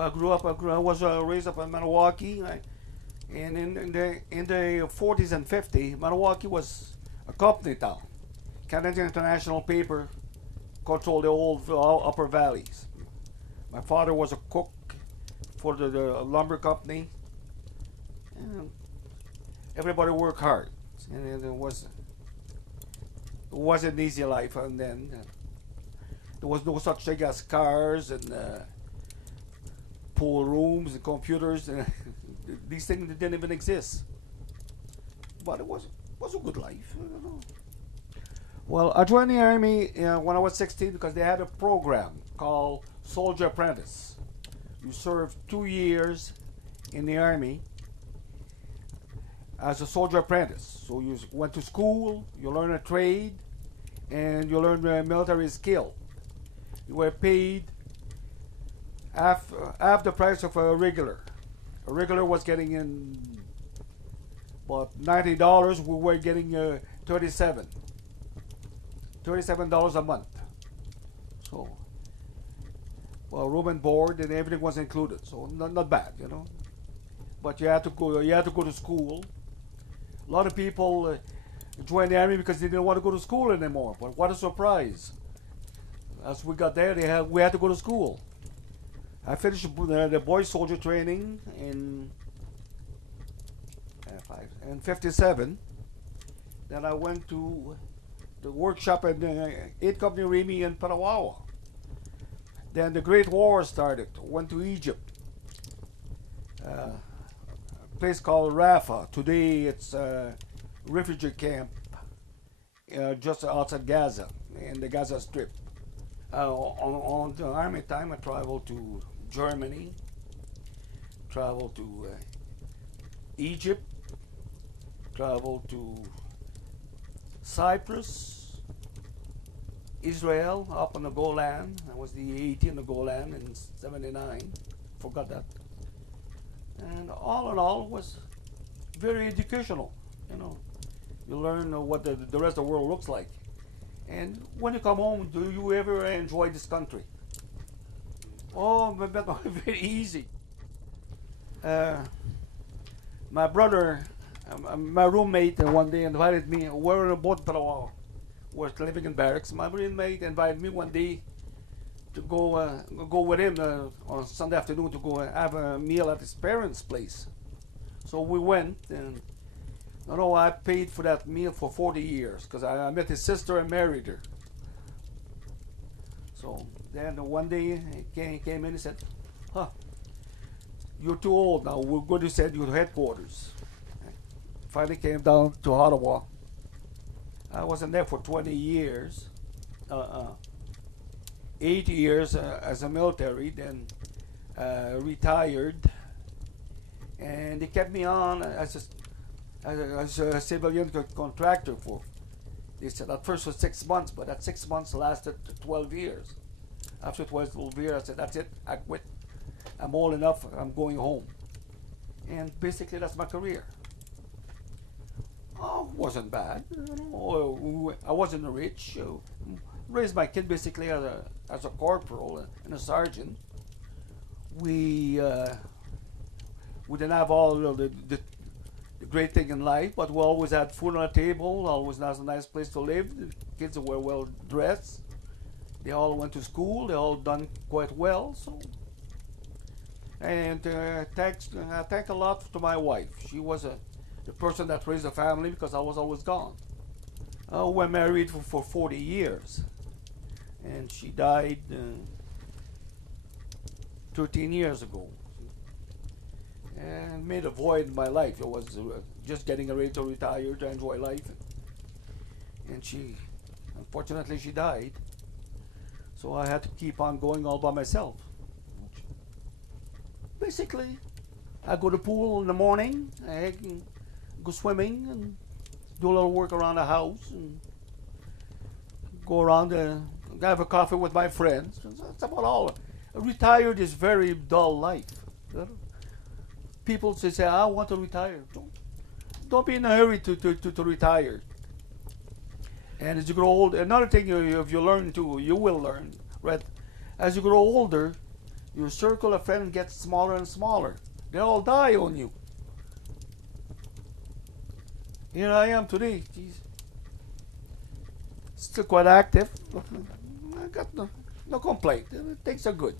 I was raised up in Milwaukee, and in the 40s and 50s, Milwaukee was a company town. Canadian International Paper controlled the old upper valleys. My father was a cook for the lumber company, and everybody worked hard, and it wasn't an easy life. And then there was no such thing as cars and pool rooms and computers. These things didn't even exist. But it was a good life. I don't know. Well, I joined the army when I was 16 because they had a program called Soldier Apprentice. You serve 2 years in the army as a soldier apprentice. So you went to school, you learn a trade, and you learn military skill. You were paid half the price of a regular. A regular was getting in about $90. We were getting $37 a month. So, well, room and board and everything was included. So not bad, you know. But you had to go. You had to go to school. A lot of people joined the army because they didn't want to go to school anymore. But what a surprise! As we got there, we had to go to school. I finished the boy soldier training in 57. Then I went to the workshop at the 8th Company Remy in Ottawa. Then the Great War started. Went to Egypt. A place called Rafah. Today it's a refugee camp just outside Gaza, in the Gaza Strip. On the army time, I traveled to Germany, traveled to Egypt, traveled to Cyprus, Israel, up on the Golan. I was the 80 on the Golan in 79. Forgot that. And all in all, it was very educational. You know, you learn what the rest of the world looks like. And when you come home, do you ever enjoy this country? Oh, but very easy. My brother, my roommate, one day invited me. We were in a boat for a while. We were living in barracks. My roommate invited me one day to go with him on Sunday afternoon to go have a meal at his parents' place. So we went, and I paid for that meal for 40 years because I met his sister and married her. So then one day he came in and said, you're too old now. We're going to send you to headquarters. Finally came down to Ottawa. I wasn't there for 20 years. 8 years as a military, then retired. And they kept me on as a civilian contractor for, they said at first was 6 months, but that 6 months lasted 12 years. After 12 years, I said, that's it, I quit. I'm old enough, I'm going home. And basically that's my career. Oh, wasn't bad. I wasn't rich. Raised my kid basically as a corporal and a sergeant. We didn't have all the great thing in life, but we always had food on the table, always had a nice place to live. The kids were well dressed. They all went to school. They all done quite well. So, and I thank a lot to my wife. She was the person that raised the family because I was always gone. We were married for 40 years, and she died 13 years ago. And made a void in my life. I was just getting ready to retire to enjoy life, and unfortunately, she died. So I had to keep on going all by myself. Basically, I go to the pool in the morning, I go swimming, and do a little work around the house, and go around and have a coffee with my friends. That's about all. Retired is very dull life. People say, I want to retire. Don't be in a hurry to retire. And as you grow old, another thing if you learn too, you will learn, right? As you grow older, Your circle of friends gets smaller and smaller. They all die on you. Here I am today. Jeez. Still quite active. I got no complaint. Things are good.